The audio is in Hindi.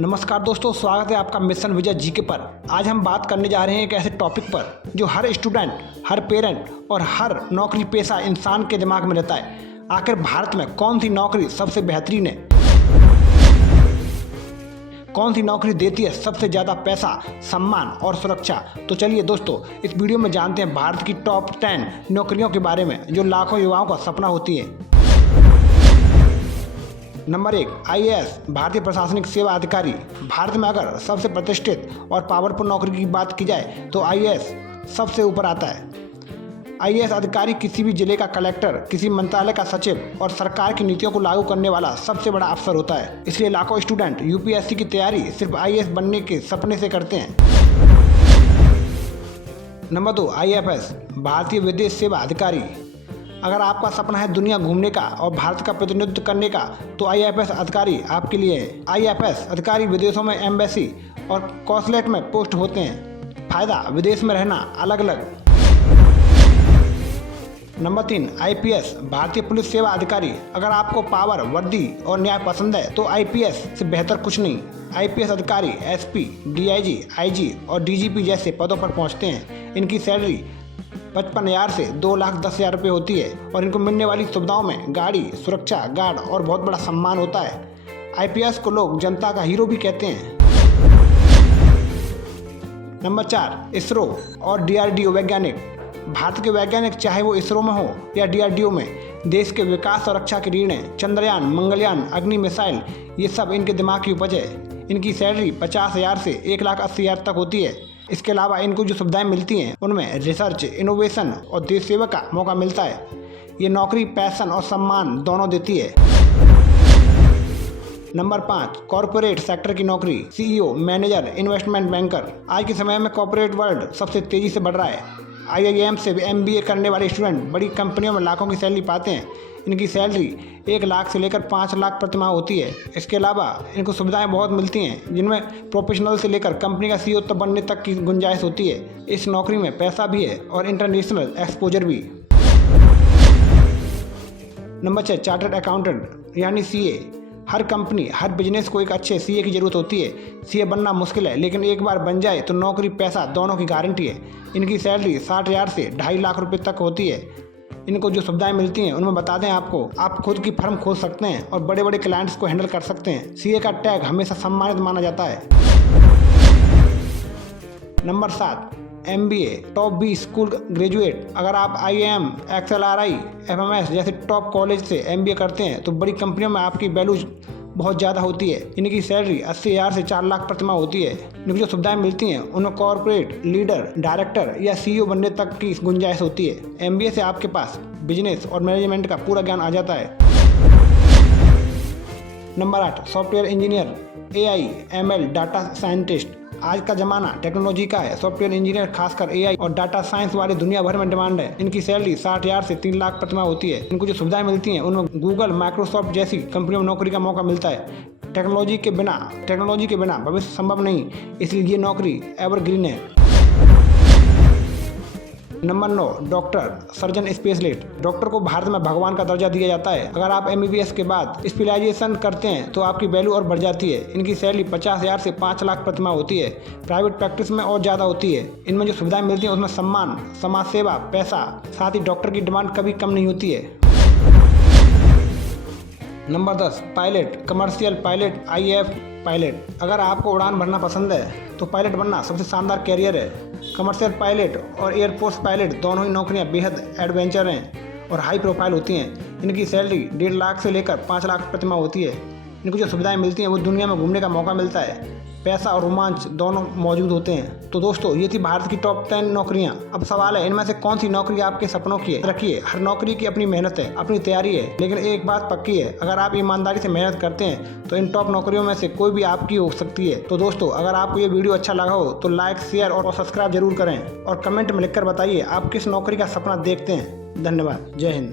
नमस्कार दोस्तों, स्वागत है आपका मिशन विजय जीके पर। आज हम बात करने जा रहे हैं एक ऐसे टॉपिक पर जो हर स्टूडेंट, हर पेरेंट और हर नौकरी पेशा इंसान के दिमाग में रहता है। आखिर भारत में कौन सी नौकरी सबसे बेहतरीन है, कौन सी नौकरी देती है सबसे ज़्यादा पैसा, सम्मान और सुरक्षा। तो चलिए दोस्तों, इस वीडियो में जानते हैं भारत की टॉप 10 नौकरियों के बारे में जो लाखों युवाओं का सपना होती है। नंबर 1, IAS, भारतीय प्रशासनिक सेवा अधिकारी। भारत में अगर सबसे प्रतिष्ठित और पावरफुल नौकरी की बात की जाए तो IAS सबसे ऊपर आता है। IAS अधिकारी किसी भी जिले का कलेक्टर, किसी मंत्रालय का सचिव और सरकार की नीतियों को लागू करने वाला सबसे बड़ा अफसर होता है। इसलिए लाखों स्टूडेंट UPSC की तैयारी सिर्फ IAS बनने के सपने से करते हैं। नंबर 2, IFS, भारतीय विदेश सेवा अधिकारी। अगर आपका सपना है दुनिया घूमने का और भारत का प्रतिनिधित्व करने का तो IFS अधिकारी आपके लिए है। IFS अधिकारी विदेशों में एम्बेसी और कॉन्सुलेट में पोस्ट होते हैं। फायदा, विदेश में रहना अलग अलग। नंबर 3, IPS, भारतीय पुलिस सेवा अधिकारी। अगर आपको पावर, वर्दी और न्याय पसंद है तो IPS से बेहतर कुछ नहीं। IPS अधिकारी SP, DIG, IG और DGP जैसे पदों पर पहुंचते हैं। इनकी सैलरी 55,000 से 2,10,000 रुपये होती है और इनको मिलने वाली सुविधाओं में गाड़ी, सुरक्षा गार्ड और बहुत बड़ा सम्मान होता है। IPS को लोग जनता का हीरो भी कहते हैं। नंबर 4, ISRO और DRDO वैज्ञानिक। भारत के वैज्ञानिक चाहे वो ISRO में हो या DRDO में, देश के विकास और रक्षा के ऋण हैं। चंद्रयान, मंगलयान, अग्नि मिसाइल, ये सब इनके दिमाग की उपज है। इनकी सैलरी 50,000 से 1,80,000 तक होती है। इसके अलावा इनको जो सुविधाएं मिलती हैं उनमें रिसर्च, इनोवेशन और देश सेवा का मौका मिलता है। ये नौकरी पैशन और सम्मान दोनों देती है। नंबर 5, कॉरपोरेट सेक्टर की नौकरी। CEO, manager, investment banker. आज के समय में कॉरपोरेट वर्ल्ड सबसे तेजी से बढ़ रहा है। IIM से MBA करने वाले स्टूडेंट बड़ी कंपनियों में लाखों की सैलरी पाते हैं। इनकी सैलरी 1 लाख से लेकर 5 लाख प्रति माह होती है। इसके अलावा इनको सुविधाएं बहुत मिलती हैं जिनमें प्रोफेशनल से लेकर कंपनी का CEO तक बनने तक की गुंजाइश होती है। इस नौकरी में पैसा भी है और इंटरनेशनल एक्सपोजर भी। नंबर 6, चार्टर्ड अकाउंटेंट यानी CA। हर कंपनी, हर बिजनेस को एक अच्छे CA की ज़रूरत होती है। CA बनना मुश्किल है लेकिन एक बार बन जाए तो नौकरी पैसा दोनों की गारंटी है। इनकी सैलरी 60,000 से 2.5 लाख रुपये तक होती है। इनको जो सुविधाएं मिलती हैं उनमें बता दें आपको, आप खुद की फर्म खोल सकते हैं और बड़े बड़े क्लाइंट्स को हैंडल कर सकते हैं। CA का टैग हमेशा सम्मानित माना जाता है। Number 7, MBA, top 20 school graduate. अगर आप IIM, XLRI, FMS जैसे टॉप कॉलेज से MBA करते हैं तो बड़ी कंपनियों में आपकी वैल्यू बहुत ज़्यादा होती है। इनकी सैलरी 80,000 से 4 लाख प्रति माह होती है। इनको जो सुविधाएं मिलती हैं उनमें कॉर्पोरेट, लीडर, डायरेक्टर या CEO बनने तक की गुंजाइश होती है। MBA से आपके पास बिजनेस और मैनेजमेंट का पूरा ज्ञान आ जाता है। Number 8, software engineer, AI, ML, data scientist. आज का ज़माना टेक्नोलॉजी का है। सॉफ्टवेयर इंजीनियर खासकर AI और डाटा साइंस वाले दुनिया भर में डिमांड है। इनकी सैलरी 60,000 से 3 लाख प्रति माह होती है। इनको जो सुविधाएं मिलती हैं उनमें गूगल, माइक्रोसॉफ्ट जैसी कंपनियों में नौकरी का मौका मिलता है। टेक्नोलॉजी के बिना भविष्य संभव नहीं, इसलिए ये नौकरी एवरग्रीन है। Number 9, doctor, surgeon specialist. Doctor को भारत में भगवान का दर्जा दिया जाता है। अगर आप MBBS के बाद स्पेशलाइजेशन करते हैं तो आपकी वैल्यू और बढ़ जाती है। इनकी सैलरी 50,000 से 5 लाख प्रति माह होती है। प्राइवेट प्रैक्टिस में और ज़्यादा होती है। इनमें जो सुविधाएं मिलती हैं उसमें सम्मान, समाज सेवा, पैसा, साथ ही डॉक्टर की डिमांड कभी कम नहीं होती है। Number 10, pilot, commercial pilot, IAF pilot. अगर आपको उड़ान भरना पसंद है तो पायलट बनना सबसे शानदार कैरियर है। कमर्शियल पायलट और एयरफोर्स पायलट दोनों ही नौकरियां बेहद एडवेंचर हैं और हाई प्रोफाइल होती हैं। इनकी सैलरी 1.5 लाख से लेकर 5 लाख प्रति माह होती है। इनको जो सुविधाएं मिलती हैं वो दुनिया में घूमने का मौका मिलता है। पैसा और रोमांच दोनों मौजूद होते हैं। तो दोस्तों, ये थी भारत की टॉप 10 नौकरियां। अब सवाल है, इनमें से कौन सी नौकरी आपके सपनों की है? रखिए, हर नौकरी की अपनी मेहनत है, अपनी तैयारी है, लेकिन एक बात पक्की है, अगर आप ईमानदारी से मेहनत करते हैं तो इन टॉप नौकरियों में से कोई भी आपकी हो सकती है। तो दोस्तों, अगर आपको ये वीडियो अच्छा लगा हो तो लाइक, शेयर और सब्सक्राइब जरूर करें और कमेंट में लिखकर बताइए आप किस नौकरी का सपना देखते हैं। धन्यवाद। जय हिंद।